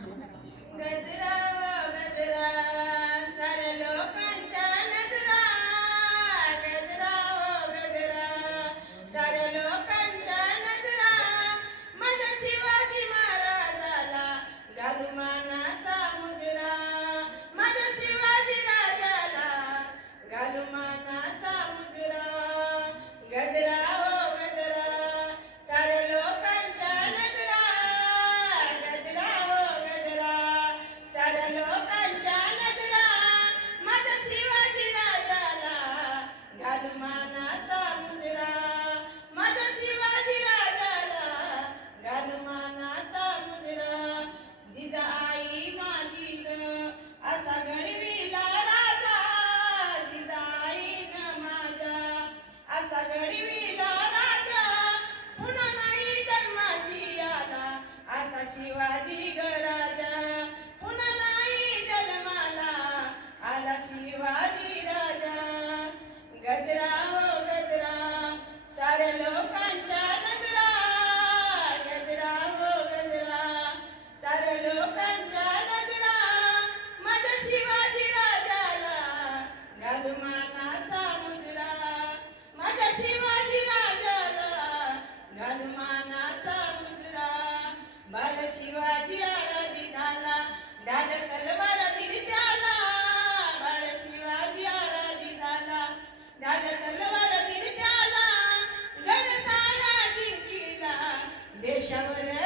गजरा गजरा साऱ्या लोकांच्या नजरा गजरा गजरा साऱ्या लोकांच्या नजरा माझ्या शिवाजी महाराजाला घालू मानाचा मुजरा माझ्या शिवाजी राजाला घालू मानाचा मुजरा गजरा गजरा साऱ्या लोकांच्या नजरा गजरा गजरा साऱ्या लोकांच्या नजरा माझ्या शिवाजी राजाला घालू मानाचा मुजरा माझ्या शिवाजी राजाला घालू मानाचा मुजरा जिजाई माझी ग असा घडविला राजा जिजाईनं माझ्या असा घडविला राजा पुन्हा नाही जन्माशी आला असा शिवाजी ग राजा पुन्हा नाही जन्माला आला शिवाजी राजा गजरा गजरा साऱ्या लोकांच्या नजरा गजरा गजरा साऱ्या लोकांच्या नजरा माझ्या शिवाजी राजाला घालू मानाचा मुजरा माझ्या शिवाजी राजाला घालू मानाचा मुजरा बाळ शिवाजी आराधी झाला ढाल तलवार दिली त्याला बाळ शिवाजी आराधी झाला ढाल तलवार दिली त्याला गड सारा जिंकिला देशावर